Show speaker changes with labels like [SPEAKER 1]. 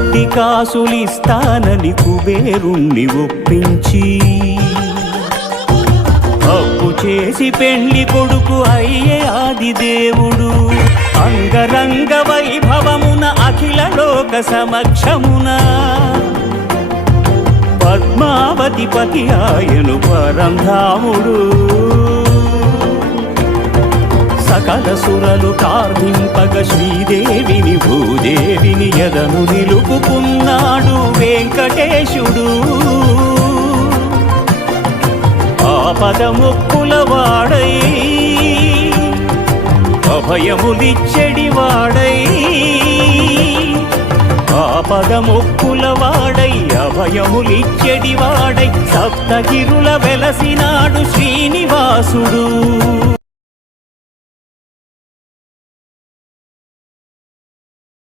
[SPEAKER 1] కొద్ది కాసులిస్తానని కుబేరుణ్ణి ఒప్పించి. అప్పు చేసి పెళ్ళి కొడుకు అయ్యే ఆది దేవుడు అంగరంగ వైభవమున అఖిల లోక సమక్షమున. పద్మావతి పతి ఆయను పరంధాముడు. సకల సురలు ప్రార్థింపగ శ్రీదేవిని భూదేవిని ఎదను చూపుకున్నాడు వెంకటేశుడు. ఆపదముక్కుల వాడై అభయములిచ్చడి వాడై ఆపదముక్కుల వాడై అభయములిచ్చడి వాడై సప్తగిరుల వెలసినాడు శ్రీనివాసుడు.